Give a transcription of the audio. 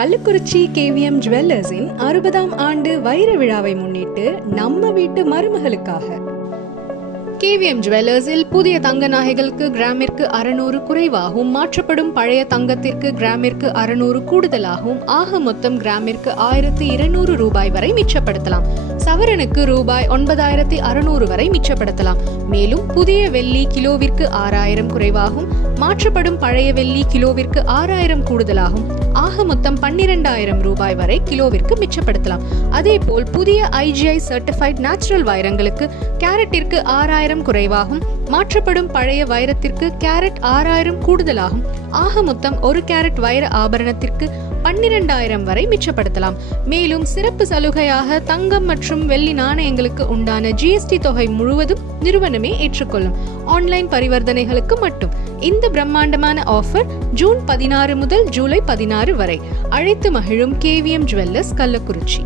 Kallakurichi KVM ஜுவல்லர்ஸின் 60ஆம் ஆண்டு வைர விழாவை முன்னிட்டு நம்ம வீட்டு மருமகளுக்காக கேவிஎம் ஜுவல்லர்ஸில் புதிய தங்க நகைகளுக்கு கிராமிற்கு 600 குறைவாகவும் மாற்றப்படும் பழைய தங்கத்திற்கு கிராமிற்கு 600 கூடுதலாகவும் ஆக மொத்தம் கிராமிற்கு 1200 ரூபாய் வரை மிச்சப்படுத்தலாம். சவரனுக்கு ரூபாய் 9600 வரை மிச்சப்படுத்தலாம். மேலும் புதிய வெள்ளி கிலோவிற்கு 6000 குறைவாகவும் மாற்றப்படும் பழைய வெள்ளி கிலோவிற்கு 6000 கூடுதலாகும் ஆக மொத்தம் 12000 ரூபாய் வரை கிலோவிற்கு மிச்சப்படுத்தலாம். அதேபோல் புதிய IGI சர்டிஃபைட் நேச்சுரல் வைரங்களுக்கு கேரட்டிற்கு 6000 குறைவாகும் மாற்றப்படும் பழைய வைரத்திற்கு கேரட் 6000 கூடுதலாகும் ஆக மொத்தம் 1 கேரட் வைர ஆபரணத்திற்கு 12000 வரை மிச்சப்படுத்தலாம். மேலும் சிறப்பு சலுகையாக தங்கம் மற்றும் வெள்ளி நாணயங்களுக்கு உண்டான GST தொகை முழுவதும் நிறுவனமே ஏற்றுக்கொள்ளும். ஆன்லைன் பரிவர்த்தனைகளுக்கு மட்டும். இந்த பிரம்மாண்டமான ஆஃபர் ஜூன் 16 முதல் ஜூலை 16 வரை. அழைத்து மகிழும் கேவிஎம் ஜுவல்லர்ஸ், கள்ளக்குறிச்சி.